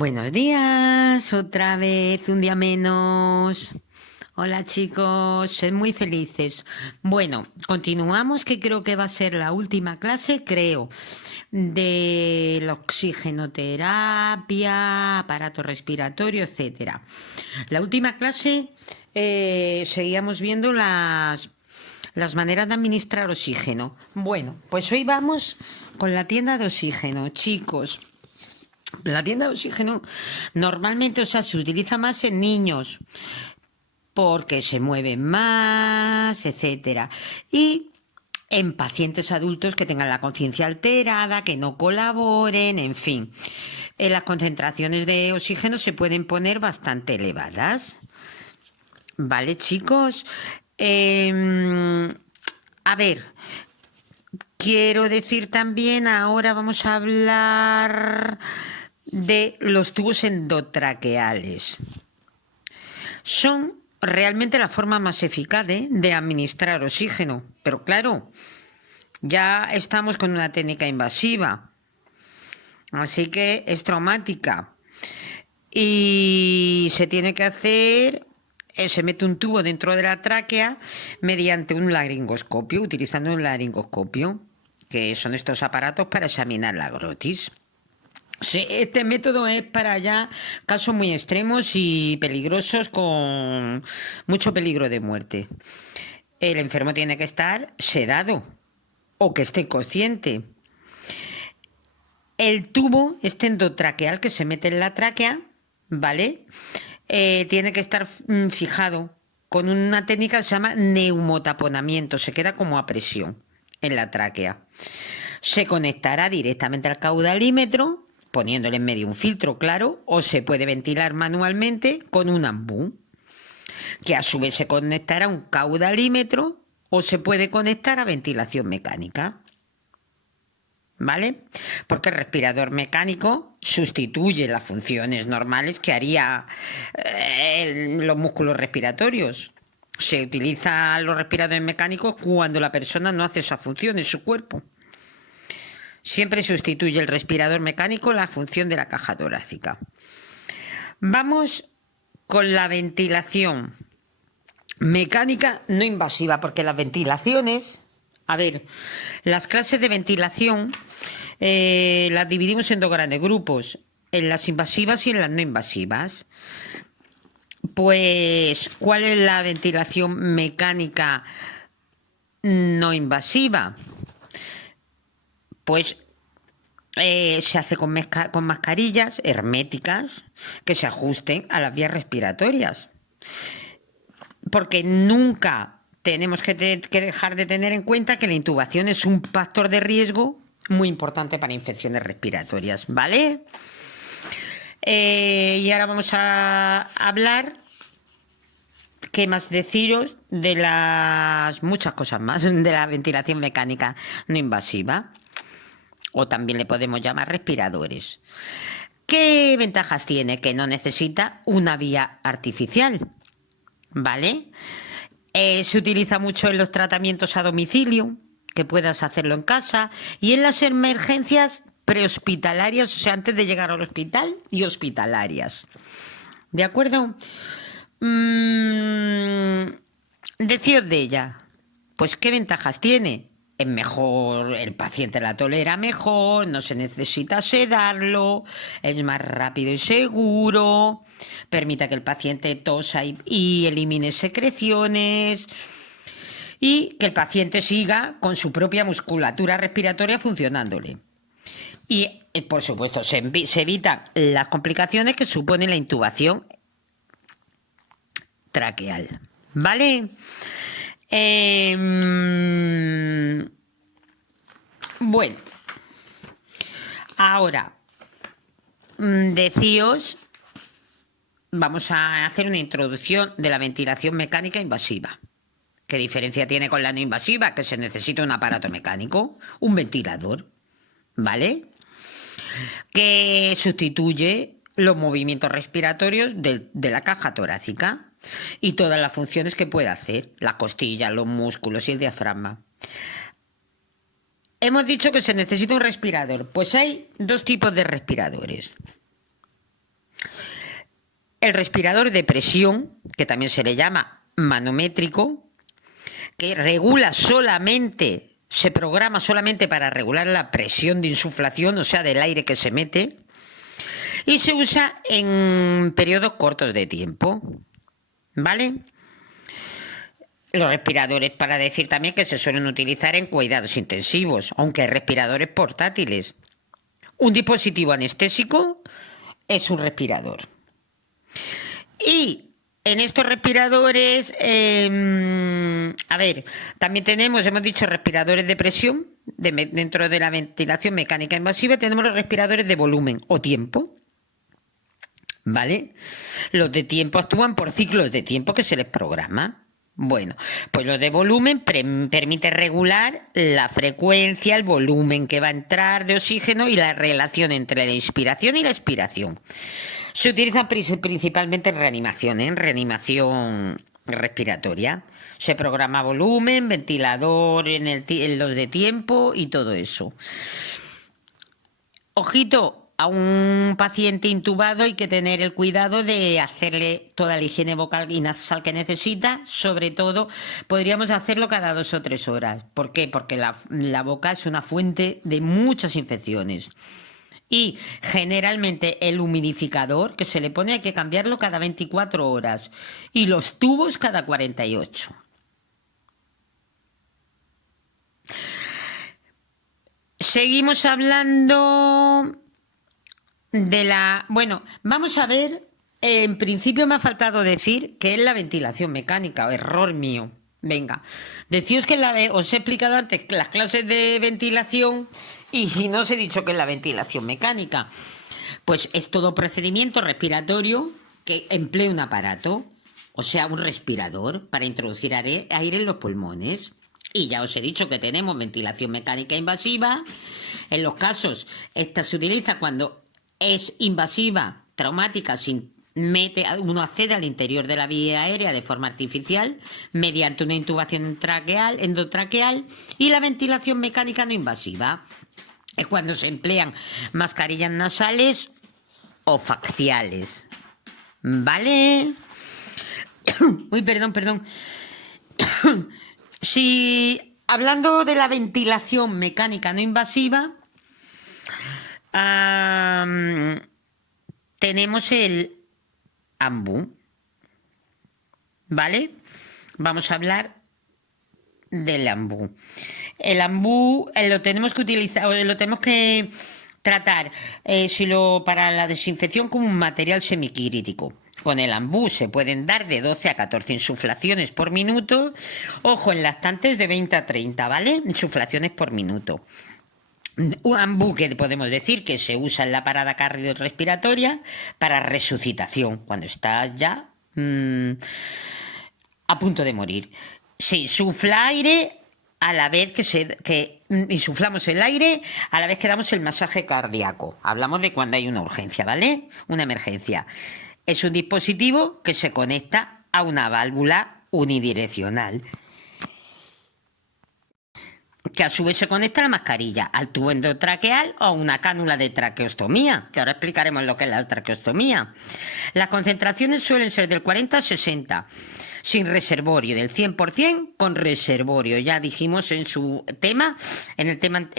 Buenos días, otra vez, un día menos. Hola chicos, sed muy felices. Bueno, continuamos, que creo que va a ser la última clase, creo, de la oxigenoterapia, aparato respiratorio, etcétera. La última clase seguíamos viendo las maneras de administrar oxígeno. Bueno, pues hoy vamos con la tienda de oxígeno, chicos. La tienda de oxígeno normalmente, se utiliza más en niños porque se mueven más, etcétera. Y en pacientes adultos que tengan la conciencia alterada, que no colaboren, en fin. Las concentraciones de oxígeno se pueden poner bastante elevadas. ¿Vale, chicos? A ver, quiero decir también, ahora vamos a hablar de los tubos endotraqueales. Son realmente la forma más eficaz de administrar oxígeno, pero claro, ya estamos con una técnica invasiva, así que es traumática y se tiene que hacer, se mete un tubo dentro de la tráquea mediante un laringoscopio, utilizando un laringoscopio, que son estos aparatos para examinar la glotis. Sí, este método es para ya casos muy extremos y peligrosos, con mucho peligro de muerte. El enfermo tiene que estar sedado o que esté consciente. El tubo, este endotraqueal que se mete en la tráquea, ¿vale? Tiene que estar fijado con una técnica que se llama neumotaponamiento. Se queda como a presión en la tráquea. Se conectará directamente al caudalímetro, poniéndole en medio un filtro, claro, o se puede ventilar manualmente con un ambú, que a su vez se conectará a un caudalímetro o se puede conectar a ventilación mecánica. ¿Vale? Porque el respirador mecánico sustituye las funciones normales que haría los músculos respiratorios. Se utilizan los respiradores mecánicos cuando la persona no hace esa función en su cuerpo. Siempre sustituye el respirador mecánico la función de la caja torácica. Vamos con la ventilación mecánica no invasiva, porque las ventilaciones, a ver, las clases de ventilación las dividimos en dos grandes grupos, en las invasivas y en las no invasivas. Pues, ¿cuál es la ventilación mecánica no invasiva? Pues se hace con mascarillas herméticas que se ajusten a las vías respiratorias. Porque nunca tenemos que dejar de tener en cuenta que la intubación es un factor de riesgo muy importante para infecciones respiratorias, ¿vale? Y ahora vamos a hablar, ¿qué más deciros? De las muchas cosas más, de la ventilación mecánica no invasiva, o también le podemos llamar respiradores. ¿Qué ventajas tiene? Que no necesita una vía artificial, ¿vale? Se utiliza mucho en los tratamientos a domicilio, que puedas hacerlo en casa, y en las emergencias prehospitalarias, o sea, antes de llegar al hospital, y hospitalarias. ¿De acuerdo? Decíos de ella. Pues, ¿qué ventajas tiene? Es mejor, el paciente la tolera mejor, no se necesita sedarlo, es más rápido y seguro, permite que el paciente tosa y elimine secreciones, y que el paciente siga con su propia musculatura respiratoria funcionándole. Y, por supuesto, se evitan las complicaciones que supone la intubación traqueal. ¿Vale? Bueno, ahora decíos, vamos a hacer una introducción de la ventilación mecánica invasiva. ¿Qué diferencia tiene con la no invasiva? Que se necesita un aparato mecánico, un ventilador, ¿vale? Que sustituye los movimientos respiratorios de la caja torácica y todas las funciones que puede hacer, las costillas, los músculos y el diafragma. Hemos dicho que se necesita un respirador. Pues hay dos tipos de respiradores. el respirador de presión, que también se le llama manométrico, que regula solamente, se programa solamente para regular la presión de insuflación, o sea, del aire que se mete, y se usa en periodos cortos de tiempo, ¿vale? Los respiradores, para decir también que se suelen utilizar en cuidados intensivos, aunque hay respiradores portátiles. Un dispositivo anestésico es un respirador. Y en estos respiradores, a ver, también tenemos, hemos dicho, respiradores de presión. Dentro de la ventilación mecánica invasiva tenemos los respiradores de volumen o tiempo, ¿vale? Los de tiempo actúan por ciclos de tiempo que se les programa. Bueno, pues los de volumen permite regular la frecuencia, el volumen que va a entrar de oxígeno y la relación entre la inspiración y la expiración. Se utilizan principalmente en reanimación respiratoria. Se programa volumen, ventilador en los de tiempo y todo eso. Ojito, a un paciente intubado hay que tener el cuidado de hacerle toda la higiene vocal y nasal que necesita. Sobre todo, podríamos hacerlo cada 2 o 3 horas. ¿Por qué? Porque la boca es una fuente de muchas infecciones. Y generalmente el humidificador que se le pone hay que cambiarlo cada 24 horas. Y los tubos cada 48. Seguimos hablando de la... Bueno, vamos a ver, en principio me ha faltado decir que es la ventilación mecánica, error mío. Venga, decíos que os he explicado antes las clases de ventilación y si no os he dicho que es la ventilación mecánica. Pues es todo procedimiento respiratorio que emplea un aparato, o sea, un respirador para introducir aire en los pulmones. Y ya os he dicho que tenemos ventilación mecánica invasiva. En los casos, esta se utiliza cuando es invasiva, traumática, uno accede al interior de la vía aérea de forma artificial mediante una intubación endotraqueal, y la ventilación mecánica no invasiva es cuando se emplean mascarillas nasales o faciales. ¿Vale? Uy, perdón. Si hablando de la ventilación mecánica no invasiva, tenemos el AMBU, ¿vale? Vamos a hablar del AMBU. El AMBU lo tenemos que utilizar, lo tenemos que tratar para la desinfección como un material semicrítico. Con el AMBU se pueden dar de 12 a 14 insuflaciones por minuto. Ojo, en lactantes de 20 a 30, ¿vale? Insuflaciones por minuto. Un AMBU que podemos decir que se usa en la parada cardiorrespiratoria para resucitación, cuando estás ya a punto de morir. Se insufla aire a la vez que insuflamos el aire a la vez que damos el masaje cardíaco. Hablamos de cuando hay una urgencia, ¿vale? Una emergencia. Es un dispositivo que se conecta a una válvula unidireccional, que a su vez se conecta a la mascarilla, al tubo endotraqueal o a una cánula de traqueostomía, que ahora explicaremos lo que es la traqueostomía. Las concentraciones suelen ser del 40 a 60, sin reservorio, del 100% con reservorio. Ya dijimos en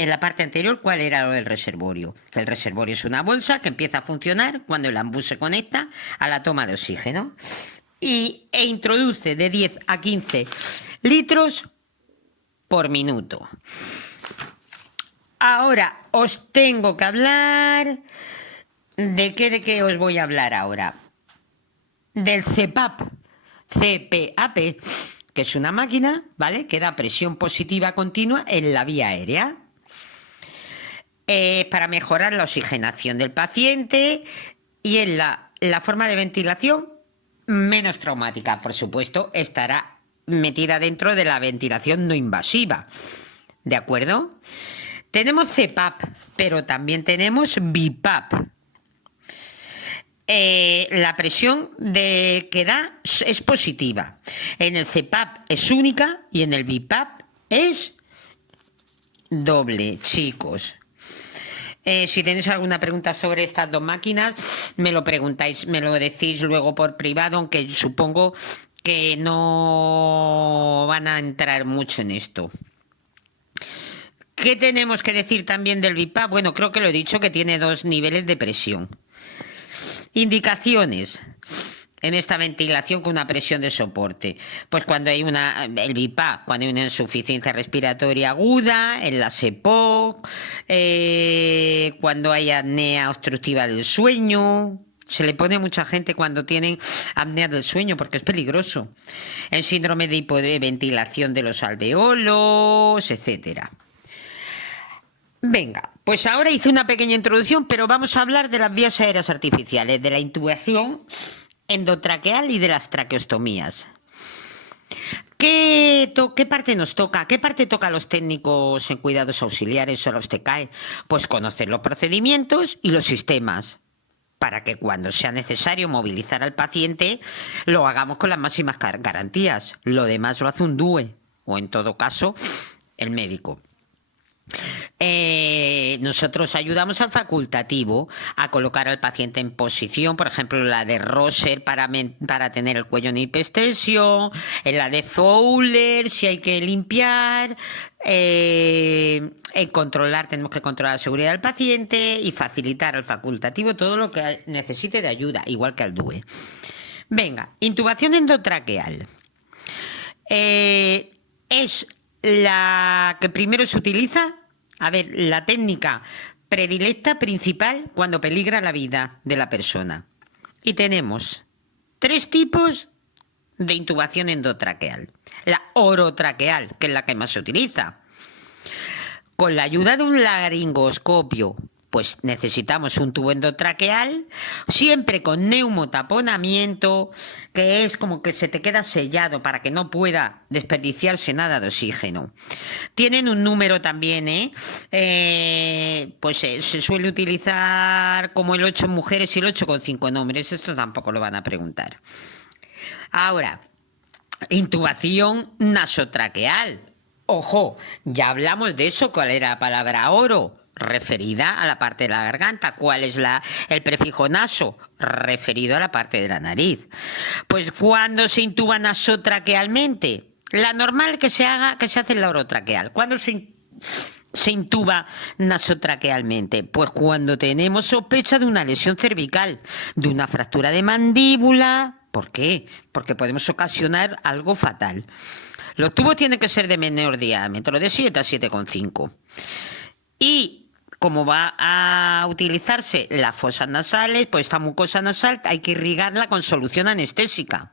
la parte anterior, cuál era el reservorio. Que el reservorio es una bolsa que empieza a funcionar cuando el AMBU se conecta a la toma de oxígeno e introduce de 10 a 15 litros por minuto. Ahora os tengo que hablar ¿de qué os voy a hablar ahora? Del CPAP, que es una máquina, ¿vale?, que da presión positiva continua en la vía aérea para mejorar la oxigenación del paciente y en la forma de ventilación menos traumática. Por supuesto, estará metida dentro de la ventilación no invasiva, ¿de acuerdo? Tenemos CPAP, pero también tenemos BiPAP. La presión que da es positiva. En el CPAP es única y en el BiPAP es doble, chicos. Si tenéis alguna pregunta sobre estas dos máquinas, me lo preguntáis, me lo decís luego por privado, aunque supongo que no van a entrar mucho en esto. ¿Qué tenemos que decir también del BiPAP? Bueno, creo que lo he dicho, que tiene 2 niveles de presión. Indicaciones en esta ventilación con una presión de soporte. Pues cuando hay el BiPAP, cuando hay una insuficiencia respiratoria aguda, en la SEPOC, cuando hay apnea obstructiva del sueño. Se le pone a mucha gente cuando tienen apnea del sueño porque es peligroso. El síndrome de hipoventilación de los alveolos, etcétera. Venga, pues ahora hice una pequeña introducción, pero vamos a hablar de las vías aéreas artificiales, de la intubación endotraqueal y de las traqueostomías. ¿Qué parte nos toca? ¿Qué parte toca a los técnicos en cuidados auxiliares o a los TCAE? Pues conocer los procedimientos y los sistemas, para que cuando sea necesario movilizar al paciente lo hagamos con las máximas garantías. Lo demás lo hace un DUE o, en todo caso, el médico. Nosotros ayudamos al facultativo a colocar al paciente en posición, por ejemplo, la de Rosser para tener el cuello en hipertensión, en la de Fowler si hay que limpiar, tenemos que controlar la seguridad del paciente y facilitar al facultativo todo lo que necesite de ayuda, igual que al DUE. Venga, intubación endotraqueal. Es la que primero se utiliza. A ver, la técnica predilecta principal cuando peligra la vida de la persona. Y tenemos 3 tipos de intubación endotraqueal. La orotraqueal, que es la que más se utiliza. Con la ayuda de un laringoscopio, pues necesitamos un tubo endotraqueal, siempre con neumotaponamiento, que es como que se te queda sellado para que no pueda desperdiciarse nada de oxígeno. Tienen un número también, pues se suele utilizar como el 8 en mujeres y el 8 con 5 en hombres. Esto tampoco lo van a preguntar. Ahora, intubación nasotraqueal. Ojo, ya hablamos de eso. ¿Cuál era la palabra oro? Referida a la parte de la garganta. ¿Cuál es el prefijo naso? Referido a la parte de la nariz. Pues cuando se intuba nasotraquealmente, la normal que se hace en la orotraqueal. ¿Cuándo se intuba nasotraquealmente? Pues cuando tenemos sospecha de una lesión cervical, de una fractura de mandíbula. ¿Por qué? Porque podemos ocasionar algo fatal. Los tubos tienen que ser de menor diámetro, de 7 a 7,5. Y como va a utilizarse las fosas nasales, pues esta mucosa nasal hay que irrigarla con solución anestésica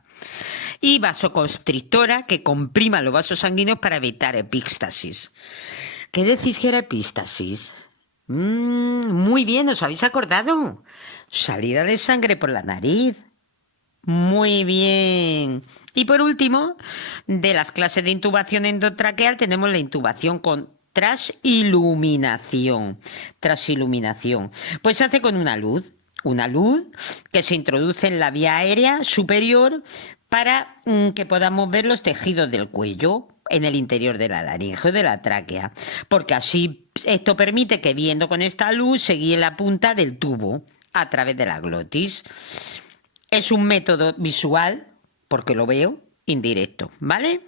y vasoconstrictora que comprima los vasos sanguíneos para evitar epístasis. ¿Qué decís que era epístasis? Muy bien, ¿os habéis acordado? Salida de sangre por la nariz. Muy bien. Y por último, de las clases de intubación endotraqueal tenemos la intubación con transiluminación. Pues se hace con una luz que se introduce en la vía aérea superior para que podamos ver los tejidos del cuello en el interior de la laringe o de la tráquea, porque así esto permite que viendo con esta luz se guíe la punta del tubo a través de la glotis. Es un método visual, porque lo veo, indirecto, ¿vale?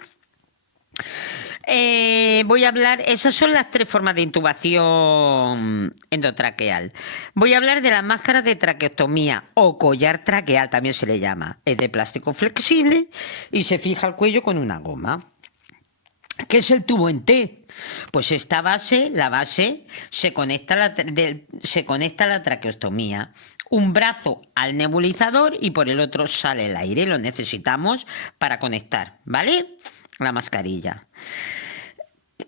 Voy a hablar, esas son las 3 formas de intubación endotraqueal. Voy a hablar de las máscaras de traqueostomía o collar traqueal, también se le llama. Es de plástico flexible y se fija al cuello con una goma. ¿Qué es el tubo en T? Pues esta la base, se conecta a la traqueostomía. Un brazo al nebulizador y por el otro sale el aire. Lo necesitamos para conectar, ¿vale? La mascarilla.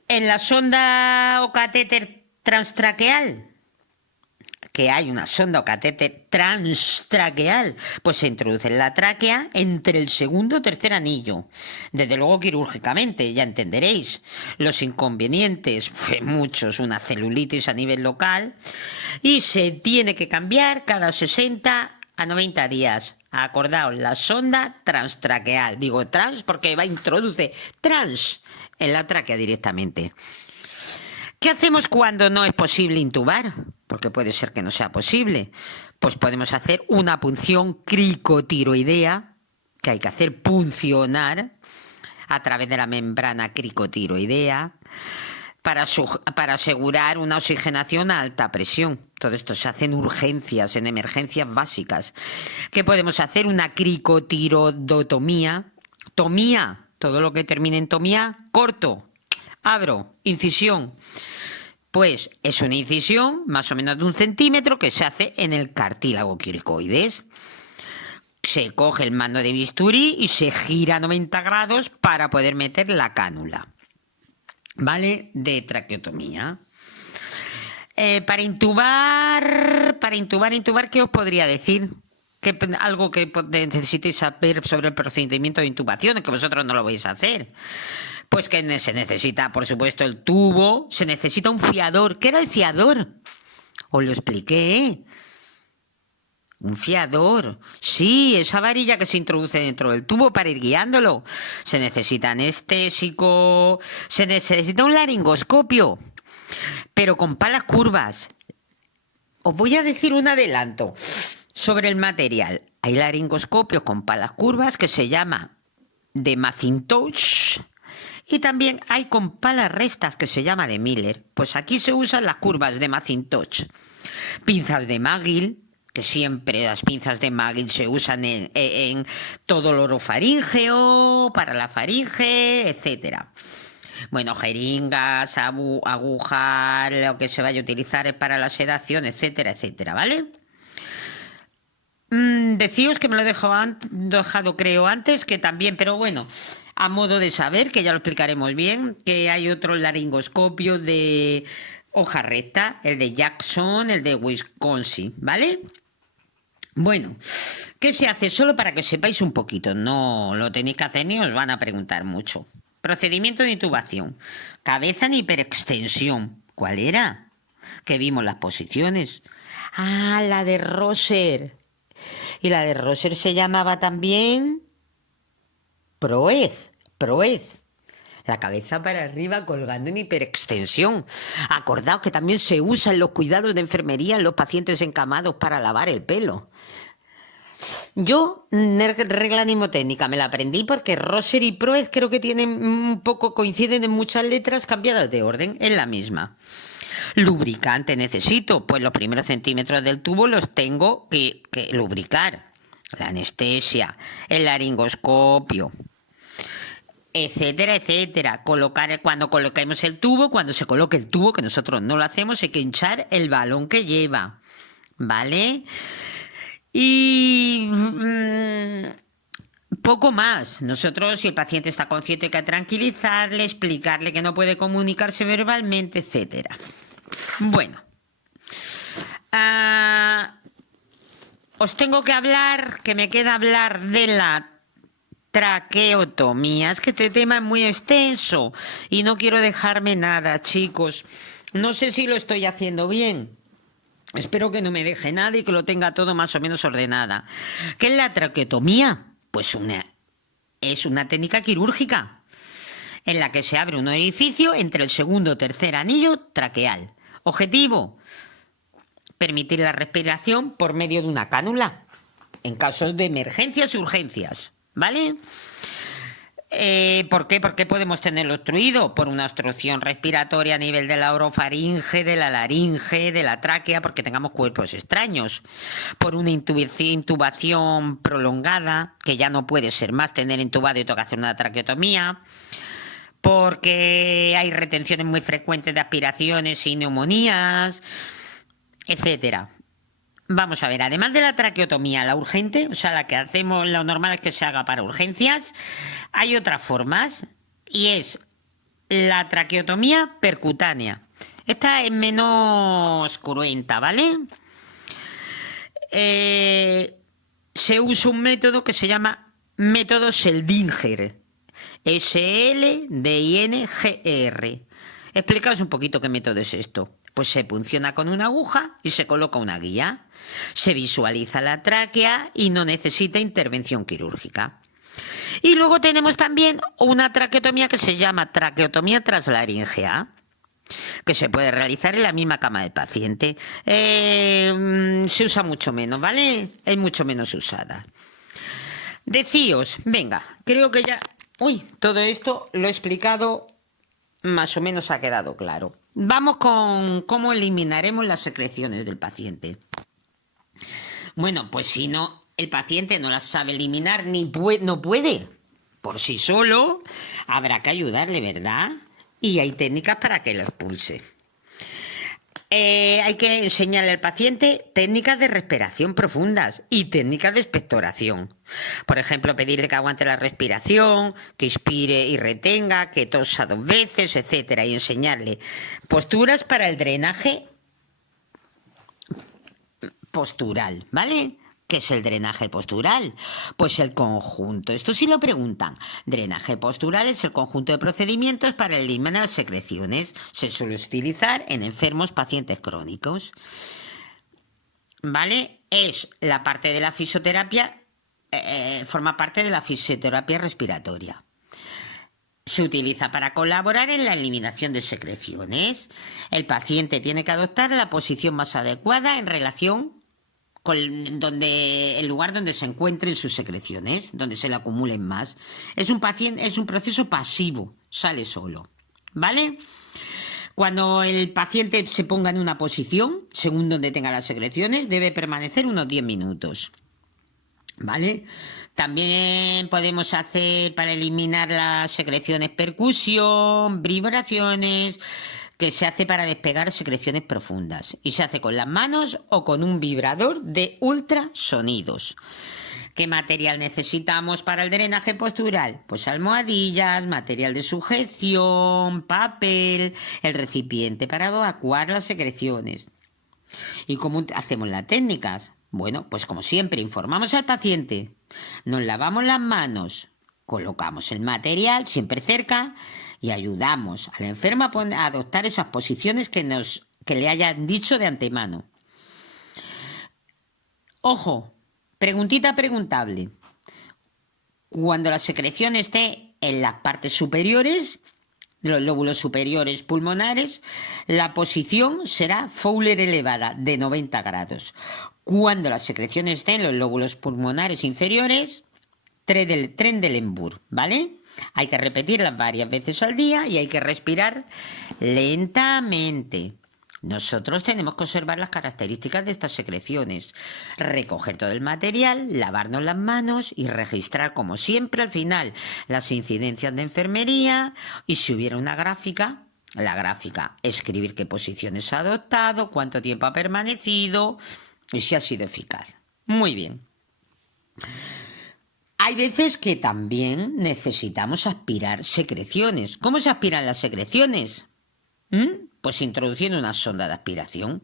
En la sonda o catéter transtraqueal, que hay una sonda o catéter transtraqueal, pues se introduce en la tráquea entre el segundo o tercer anillo. Desde luego quirúrgicamente, ya entenderéis. Los inconvenientes, muchos, una celulitis a nivel local, y se tiene que cambiar cada 60 a 90 días. Acordaos, la sonda transtraqueal. Digo trans porque introduce trans en la tráquea directamente. ¿Qué hacemos cuando no es posible intubar? Porque puede ser que no sea posible. Pues podemos hacer una punción cricotiroidea, que hay que hacer puncionar a través de la membrana cricotiroidea para asegurar una oxigenación a alta presión. Todo esto se hace en urgencias, en emergencias básicas. ¿Qué podemos hacer? Una cricotirodotomía. Tomía, todo lo que termine en tomía, corto, abro, incisión. Pues es una incisión más o menos de 1 centímetro que se hace en el cartílago cricoides. Se coge el mando de bisturí y se gira a 90 grados para poder meter la cánula, ¿vale? De traqueotomía. Para intubar, ¿qué os podría decir? Algo que necesitéis saber sobre el procedimiento de intubación, que vosotros no lo vais a hacer. Pues que se necesita, por supuesto, el tubo, se necesita un fiador. ¿Qué era el fiador? Os lo expliqué, ¿eh? Un fiador. Sí, esa varilla que se introduce dentro del tubo para ir guiándolo. Se necesita anestésico, se necesita un laringoscopio, pero con palas curvas. Os voy a decir un adelanto sobre el material. Hay laringoscopios con palas curvas que se llama de Macintosh y también hay con palas rectas que se llama de Miller. Pues aquí se usan las curvas de Macintosh. Pinzas de McGill, que siempre las pinzas de McGill se usan en todo el orofaríngeo, para la faringe, etcétera. Bueno, jeringas, agujas, lo que se vaya a utilizar es para la sedación, etcétera, etcétera, ¿vale? Decíos que me lo he dejado creo antes, que también, pero bueno, a modo de saber, que ya lo explicaremos bien, que hay otro laringoscopio de hoja recta, el de Jackson, el de Wisconsin, ¿vale? Bueno, ¿qué se hace? Solo para que sepáis un poquito, no lo tenéis que hacer ni os van a preguntar mucho. Procedimiento de intubación. Cabeza en hiperextensión. ¿Cuál era? Que vimos las posiciones. Ah, la de Rosser. Y la de Rosser se llamaba también Proez. La cabeza para arriba colgando en hiperextensión. Acordaos que también se usa en los cuidados de enfermería en los pacientes encamados para lavar el pelo. Yo, regla mnemotécnica, me la aprendí porque Rosser y Proez creo que tienen un poco, coinciden en muchas letras cambiadas de orden, es la misma. Lubricante necesito, pues los primeros centímetros del tubo los tengo que lubricar. La anestesia, el laringoscopio, etcétera, etcétera. Cuando coloquemos el tubo, cuando se coloque el tubo, que nosotros no lo hacemos, hay que hinchar el balón que lleva, ¿vale? Y poco más. Nosotros, si el paciente está consciente, hay que tranquilizarle, explicarle que no puede comunicarse verbalmente, etcétera. Bueno, os tengo que hablar, que me queda hablar de la traqueotomía. Es que este tema es muy extenso y no quiero dejarme nada, chicos. No sé si lo estoy haciendo bien. Espero que no me deje nada y que lo tenga todo más o menos ordenada. ¿Qué es la traqueotomía? Pues es una técnica quirúrgica en la que se abre un orificio entre el segundo y tercer anillo traqueal. Objetivo: permitir la respiración por medio de una cánula en casos de emergencias y urgencias, ¿vale? ¿Por qué? Porque podemos tenerlo obstruido por una obstrucción respiratoria a nivel de la orofaringe, de la laringe, de la tráquea, porque tengamos cuerpos extraños, por una intubación prolongada, que ya no puede ser más tener intubado y toca hacer una traqueotomía, porque hay retenciones muy frecuentes de aspiraciones y neumonías, etcétera. Vamos a ver, además de la traqueotomía, la urgente, o sea, la que hacemos, lo normal es que se haga para urgencias, hay otras formas y es la traqueotomía percutánea. Esta es menos cruenta, ¿vale? Se usa un método que se llama método Seldinger. S-L-D-I-N-G-E-R. Explicaos un poquito qué método es esto. Pues se punciona con una aguja y se coloca una guía. Se visualiza la tráquea y no necesita intervención quirúrgica. Y luego tenemos también una traqueotomía que se llama traqueotomía translaríngea. que se puede realizar en la misma cama del paciente. Se usa mucho menos, ¿vale? Es mucho menos usada. Decíos, venga, creo que ya... Uy, todo esto lo he explicado, más o menos ha quedado claro. Vamos con cómo eliminaremos las secreciones del paciente. Bueno, pues si no, el paciente no las sabe eliminar ni no puede por sí solo, habrá que ayudarle, ¿verdad? Y hay técnicas para que lo expulse. Hay que enseñarle al paciente técnicas de respiración profundas y técnicas de expectoración. Por ejemplo, pedirle que aguante la respiración, que inspire y retenga, que tosa 2 veces, etcétera, y enseñarle posturas para el drenaje postural, ¿vale? ¿Qué es el drenaje postural? Pues el conjunto, esto sí lo preguntan. Drenaje postural es el conjunto de procedimientos para eliminar secreciones. Se suele utilizar en enfermos pacientes crónicos. ¿Vale? Es la parte de la fisioterapia, forma parte de la fisioterapia respiratoria. Se utiliza para colaborar en la eliminación de secreciones. El paciente tiene que adoptar la posición más adecuada en relación con el lugar donde se encuentren sus secreciones, donde se le acumulen más. Es un proceso pasivo, sale solo, ¿vale? Cuando el paciente se ponga en una posición, según donde tenga las secreciones, debe permanecer unos 10 minutos, ¿vale? También podemos hacer para eliminar las secreciones percusión, vibraciones, que se hace para despegar secreciones profundas y se hace con las manos o con un vibrador de ultrasonidos. ¿Qué material necesitamos para el drenaje postural? Pues almohadillas, material de sujeción, papel, el recipiente para evacuar las secreciones. ¿Y cómo hacemos las técnicas? Bueno, pues como siempre, informamos al paciente, nos lavamos las manos, colocamos el material siempre cerca y ayudamos al enfermo a adoptar esas posiciones que le hayan dicho de antemano. Ojo, preguntita preguntable. Cuando la secreción esté en las partes superiores, los lóbulos superiores pulmonares, la posición será Fowler elevada de 90 grados. Cuando la secreción esté en los lóbulos pulmonares inferiores, Trendelenburg, ¿vale? Hay que repetirlas varias veces al día y hay que respirar lentamente. Nosotros tenemos que observar las características de estas secreciones, recoger todo el material, lavarnos las manos y registrar, como siempre, al final las incidencias de enfermería y si hubiera una gráfica, la gráfica, escribir qué posiciones ha adoptado, cuánto tiempo ha permanecido y si ha sido eficaz. Muy bien. Hay veces que también necesitamos aspirar secreciones. ¿Cómo se aspiran las secreciones? Pues introduciendo una sonda de aspiración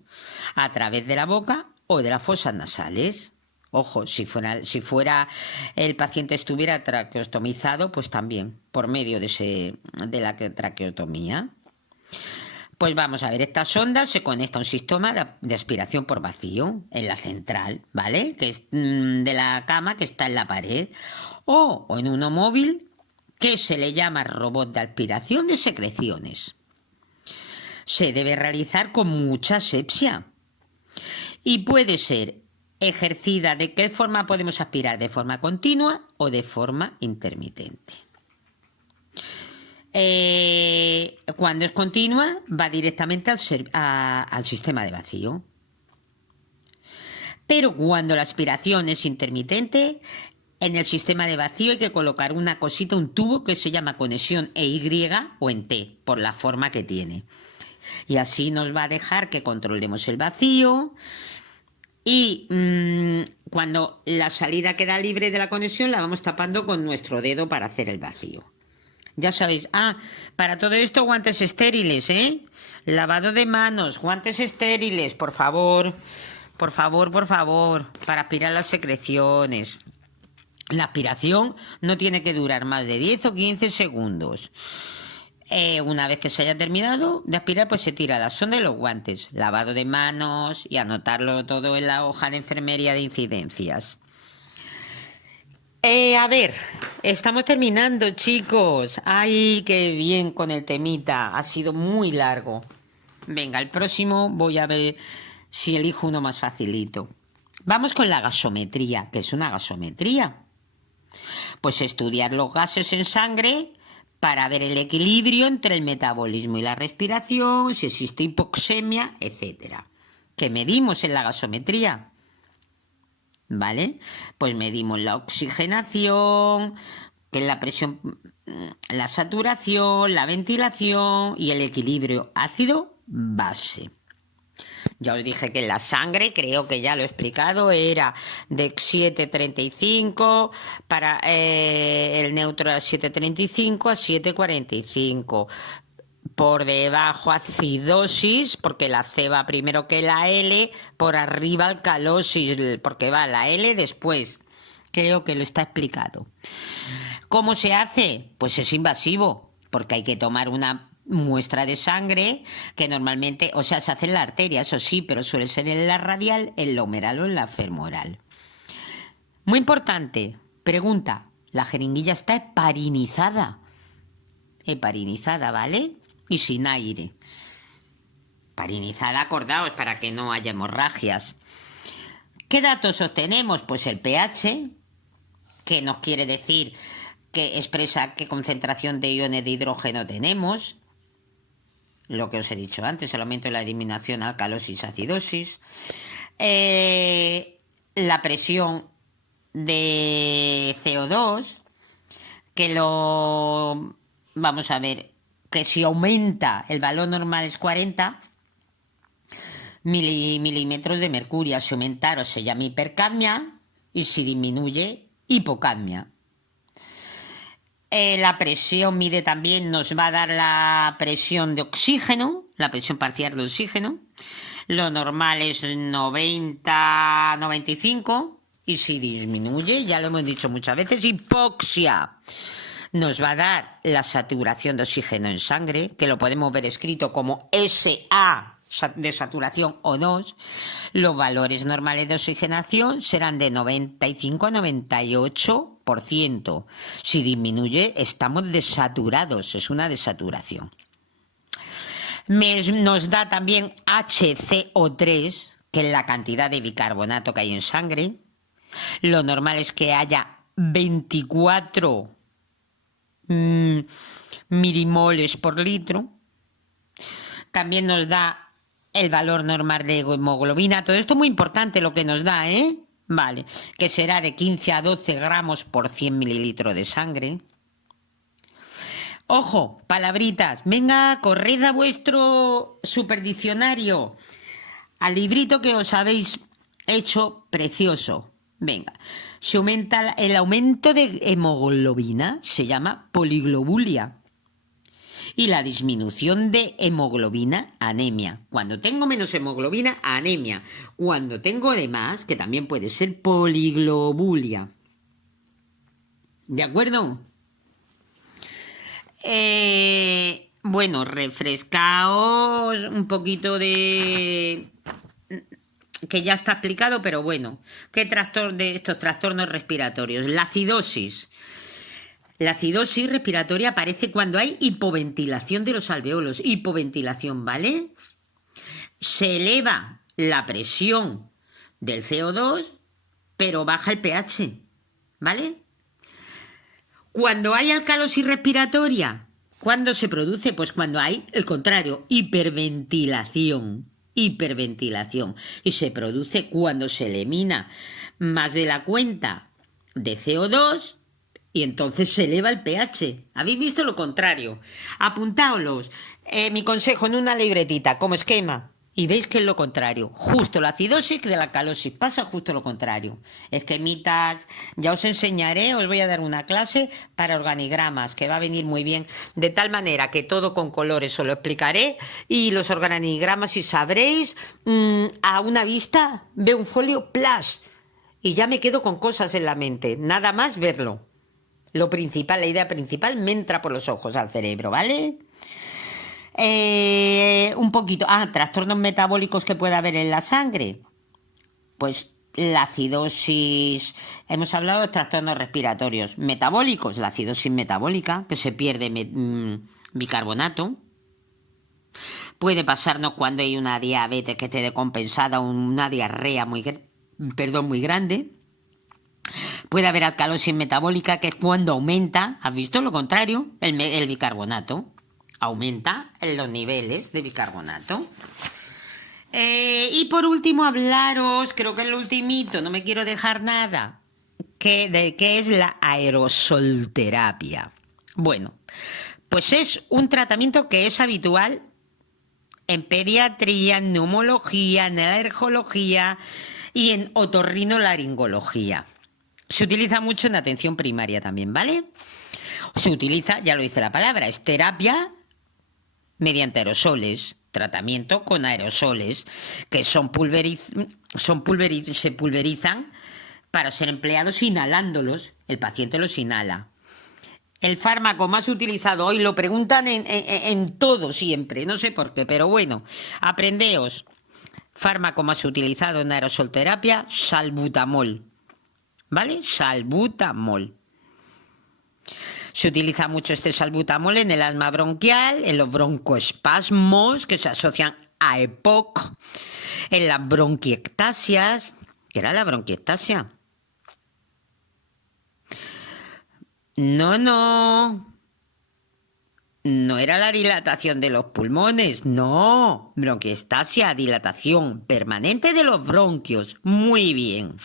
a través de la boca o de las fosas nasales. Ojo, si fuera el paciente estuviera traqueostomizado, pues también por medio de la traqueotomía. Pues vamos a ver, esta sonda se conecta a un sistema de aspiración por vacío en la central, ¿vale? Que es de la cama que está en la pared. O en uno móvil que se le llama robot de aspiración de secreciones. Se debe realizar con mucha asepsia. Y puede ser ejercida. ¿De qué forma podemos aspirar? ¿De forma continua o de forma intermitente? Cuando es continua va directamente al sistema de vacío, pero cuando la aspiración es intermitente, en el sistema de vacío hay que colocar una cosita, un tubo que se llama conexión EY o en T, por la forma que tiene, y así nos va a dejar que controlemos el vacío. Y cuando la salida queda libre de la conexión, la vamos tapando con nuestro dedo para hacer el vacío. Ya sabéis, para todo esto guantes estériles, lavado de manos, guantes estériles, por favor, para aspirar las secreciones. La aspiración no tiene que durar más de 10 o 15 segundos. Una vez que se haya terminado de aspirar, pues se tira la sonda y los guantes, lavado de manos y anotarlo todo en la hoja de enfermería de incidencias. A ver, estamos terminando, chicos. Ay, qué bien con el temita. Ha sido muy largo. Venga, el próximo voy a ver si elijo uno más facilito. Vamos con la gasometría. ¿Qué es una gasometría? Pues estudiar los gases en sangre para ver el equilibrio entre el metabolismo y la respiración, si existe hipoxemia, etcétera. ¿Qué medimos en la gasometría? ¿Vale? Pues medimos la oxigenación, que es la presión, la saturación, la ventilación y el equilibrio ácido-base. Ya os dije que en la sangre, creo que ya lo he explicado, era de 7,35, para el neutro era 7,35 a 7,45. Por debajo acidosis, porque la C va primero que la L, por arriba alcalosis, porque va la L después. Creo que lo está explicado. ¿Cómo se hace? Pues es invasivo, porque hay que tomar una muestra de sangre que normalmente, o sea, se hace en la arteria, eso sí, pero suele ser en la radial, en la humeral o en la femoral. Muy importante, pregunta, ¿la jeringuilla está heparinizada? Heparinizada, ¿vale? Y sin aire. Heparinizada, acordaos, para que no haya hemorragias. ¿Qué datos obtenemos? Pues el pH, que nos quiere decir que expresa qué concentración de iones de hidrógeno tenemos. Lo que os he dicho antes, el aumento de la eliminación, alcalosis, acidosis. La presión de CO2, que lo... Vamos a ver, que si aumenta, el valor normal es 40 milímetros de mercurio. Si aumentara se llama hipercadmia y si disminuye, hipocadmia. La presión mide también, nos va a dar la presión de oxígeno, la presión parcial de oxígeno. Lo normal es 90, 95 y si disminuye, ya lo hemos dicho muchas veces, hipoxia. Nos va a dar la saturación de oxígeno en sangre, que lo podemos ver escrito como SA de saturación o 2. Los valores normales de oxigenación serán de 95 a 98%. Si disminuye, estamos desaturados, es una desaturación. Nos da también HCO3, que es la cantidad de bicarbonato que hay en sangre. Lo normal es que haya 24 milimoles por litro. También nos da el valor normal de hemoglobina. Todo esto es muy importante lo que nos da, Vale, que será de 15 a 12 gramos por 100 mililitros de sangre. Ojo, palabritas. Venga, corred a vuestro superdiccionario, al librito que os habéis hecho precioso. Venga, el aumento de hemoglobina se llama poliglobulia. Y la disminución de hemoglobina, anemia. Cuando tengo menos hemoglobina, anemia. Cuando tengo de más, que también puede ser poliglobulia. ¿De acuerdo? Bueno, refrescaos un poquito de... que ya está explicado, pero bueno. ¿Qué trastorno de estos trastornos respiratorios? La acidosis. La acidosis respiratoria aparece cuando hay hipoventilación de los alveolos. Hipoventilación, ¿vale? Se eleva la presión del CO2, pero baja el pH, ¿vale? Cuando hay alcalosis respiratoria, ¿cuándo se produce? Pues cuando hay el contrario, hiperventilación. Hiperventilación. Y se produce cuando se elimina más de la cuenta de CO2 y entonces se eleva el pH. ¿Habéis visto lo contrario? Apuntaos mi consejo en una libretita como esquema. Y veis que es lo contrario. Justo la acidosis de la alcalosis pasa justo lo contrario. Esquemitas, ya os enseñaré, os voy a dar una clase para organigramas, que va a venir muy bien. De tal manera que todo con colores os lo explicaré. Y los organigramas, si sabréis, a una vista, veo un folio, ¡plas! Y ya me quedo con cosas en la mente. Nada más verlo. Lo principal, la idea principal, me entra por los ojos al cerebro, ¿vale? Un poquito. Trastornos metabólicos que puede haber en la sangre. Pues la acidosis, hemos hablado de trastornos respiratorios, metabólicos, la acidosis metabólica, que se pierde bicarbonato. Puede pasarnos cuando hay una diabetes que esté descompensada, una diarrea muy grande. Puede haber alcalosis metabólica, que es cuando aumenta, ¿has visto lo contrario? El bicarbonato. Aumenta en los niveles de bicarbonato. Y por último, hablaros, creo que es lo ultimito, no me quiero dejar nada, de qué es la aerosolterapia. Bueno, pues es un tratamiento que es habitual en pediatría, en neumología, en alergología y en otorrinolaringología. Se utiliza mucho en atención primaria también, ¿vale? Se utiliza, ya lo dice la palabra, es terapia mediante aerosoles, tratamiento con aerosoles, que se pulverizan para ser empleados inhalándolos. El paciente los inhala. El fármaco más utilizado hoy, lo preguntan en todo siempre, no sé por qué, pero bueno, aprendeos. Fármaco más utilizado en aerosolterapia, salbutamol. ¿Vale? Salbutamol. Se utiliza mucho este salbutamol en el asma bronquial, en los broncoespasmos que se asocian a EPOC, en las bronquiectasias. ¿Qué era la bronquiectasia? No era la dilatación de los pulmones, no. Bronquiectasia, dilatación permanente de los bronquios. Muy bien.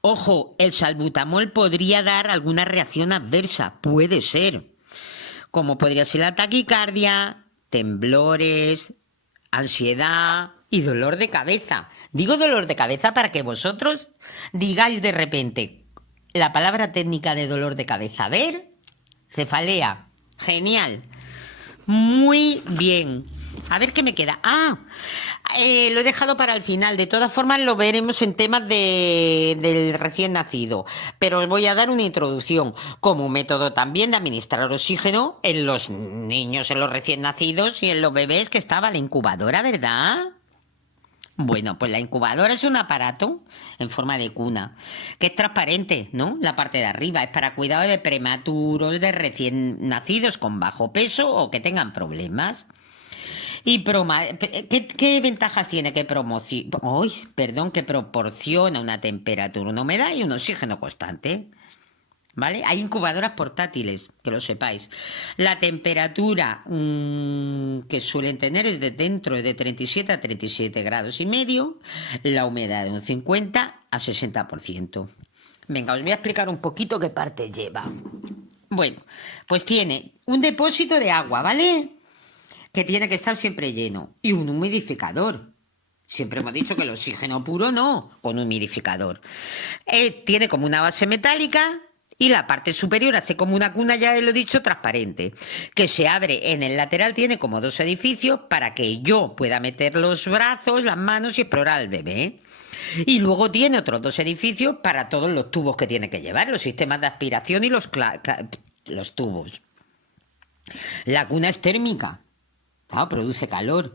Ojo, el salbutamol podría dar alguna reacción adversa, puede ser, como podría ser la taquicardia, temblores, ansiedad y dolor de cabeza. Digo dolor de cabeza para que vosotros digáis de repente la palabra técnica de dolor de cabeza. A ver, cefalea, genial, muy bien. A ver qué me queda. Lo he dejado para el final. De todas formas lo veremos en temas del recién nacido. Pero os voy a dar una introducción como método también de administrar oxígeno en los niños, en los recién nacidos y en los bebés, que estaba la incubadora, ¿verdad? Bueno, pues la incubadora es un aparato en forma de cuna, que es transparente, ¿no? La parte de arriba es para cuidado de prematuros, de recién nacidos con bajo peso o que tengan problemas. ¿Y qué ventajas tiene? Que proporciona una temperatura, una humedad y un oxígeno constante. ¿Vale? Hay incubadoras portátiles, que lo sepáis. La temperatura que suelen tener es de 37 a 37 grados y medio, la humedad de un 50 a 60%. Venga, os voy a explicar un poquito qué parte lleva. Bueno, pues tiene un depósito de agua, ¿vale? Que tiene que estar siempre lleno. Y un humidificador. Siempre hemos dicho que el oxígeno puro no, con humidificador. Tiene como una base metálica y la parte superior hace como una cuna, ya lo he dicho, transparente, que se abre en el lateral, tiene como dos edificios para que yo pueda meter los brazos, las manos y explorar al bebé. Y luego tiene otros dos edificios para todos los tubos que tiene que llevar, los sistemas de aspiración y los tubos. La cuna es térmica. Claro, produce calor.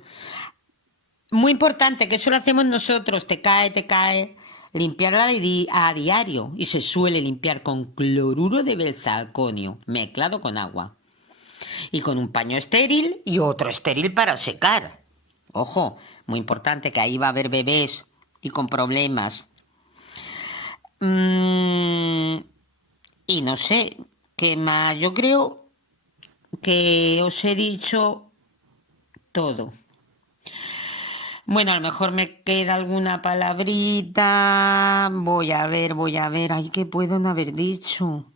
Muy importante, que eso lo hacemos nosotros, te cae. Limpiarla a diario, y se suele limpiar con cloruro de benzalconio mezclado con agua. Y con un paño estéril y otro estéril para secar. Ojo, muy importante, que ahí va a haber bebés y con problemas. Y no sé, ¿qué más? Yo creo que os he dicho todo. Bueno, a lo mejor me queda alguna palabrita. Voy a ver. Ay, ¿qué puedo no haber dicho?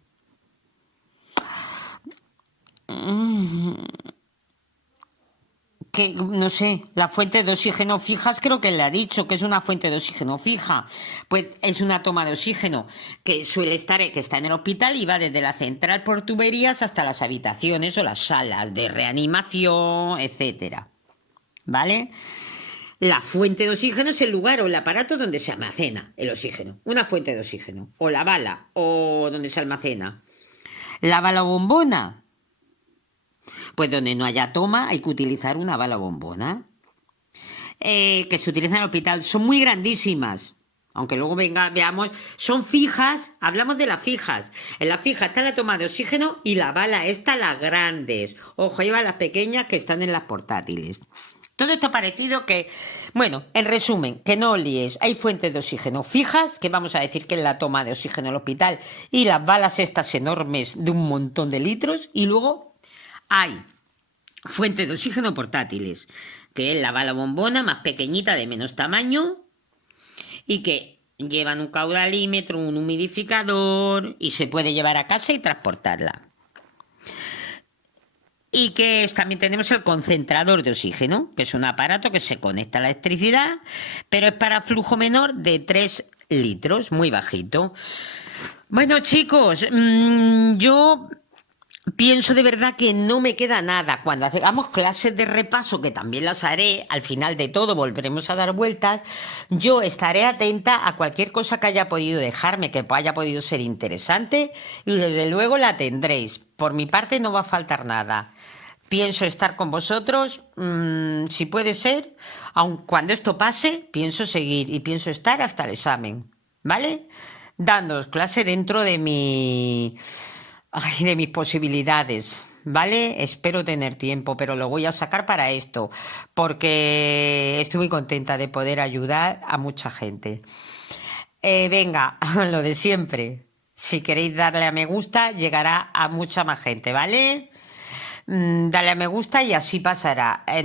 Que, no sé, la fuente de oxígeno fijas creo que le ha dicho que es una fuente de oxígeno fija. Pues es una toma de oxígeno que suele estar, que está en el hospital y va desde la central por tuberías hasta las habitaciones o las salas de reanimación, etcétera. ¿Vale? La fuente de oxígeno es el lugar o el aparato donde se almacena el oxígeno. Una fuente de oxígeno. O la bala, o donde se almacena. La bala bombona. Pues donde no haya toma hay que utilizar una bala bombona. Que se utiliza en el hospital. Son muy grandísimas. aunque luego veamos, son fijas, hablamos de las fijas. En las fijas está la toma de oxígeno y la bala, estas las grandes. Ojo, lleva las pequeñas que están en las portátiles. Todo esto parecido que, bueno, en resumen, que no líes, hay fuentes de oxígeno fijas, que vamos a decir que es la toma de oxígeno en el hospital, y las balas estas enormes de un montón de litros, y luego hay fuentes de oxígeno portátiles, que es la bala bombona más pequeñita de menos tamaño, y que llevan un caudalímetro, un humidificador, y se puede llevar a casa y transportarla. Y que también tenemos el concentrador de oxígeno, que es un aparato que se conecta a la electricidad, pero es para flujo menor de 3 litros, muy bajito. Bueno, chicos, yo pienso de verdad que no me queda nada. Cuando hagamos clases de repaso, que también las haré, al final de todo volveremos a dar vueltas, yo estaré atenta a cualquier cosa que haya podido dejarme, que haya podido ser interesante, y desde luego la tendréis. Por mi parte no va a faltar nada. Pienso estar con vosotros, si puede ser, aun cuando esto pase, pienso seguir y pienso estar hasta el examen, ¿vale? Dándoos clase dentro de de mis posibilidades, ¿vale? Espero tener tiempo, pero lo voy a sacar para esto, porque estoy muy contenta de poder ayudar a mucha gente. Venga, lo de siempre. Si queréis darle a me gusta, llegará a mucha más gente, ¿vale? Dale a me gusta y así pasará. Que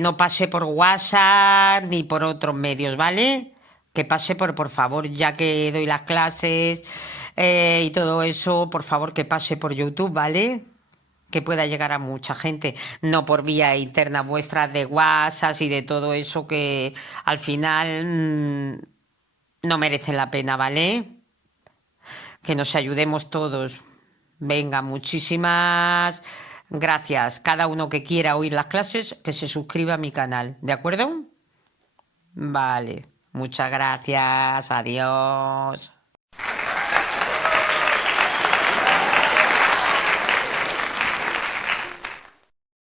no pase por WhatsApp ni por otros medios, ¿vale? Que pase por favor, ya que doy las clases y todo eso, por favor que pase por YouTube, ¿vale? Que pueda llegar a mucha gente, no por vía interna vuestras de WhatsApp y de todo eso que al final no merece la pena, ¿vale? Que nos ayudemos todos. Venga, muchísimas gracias. Cada uno que quiera oír las clases, que se suscriba a mi canal, ¿de acuerdo? Vale, muchas gracias, adiós.